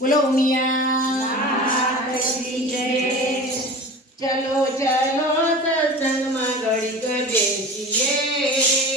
બોલો ઉમિયા ચલો ચલો સત્સંગમાં ઘડીક બેસીએ.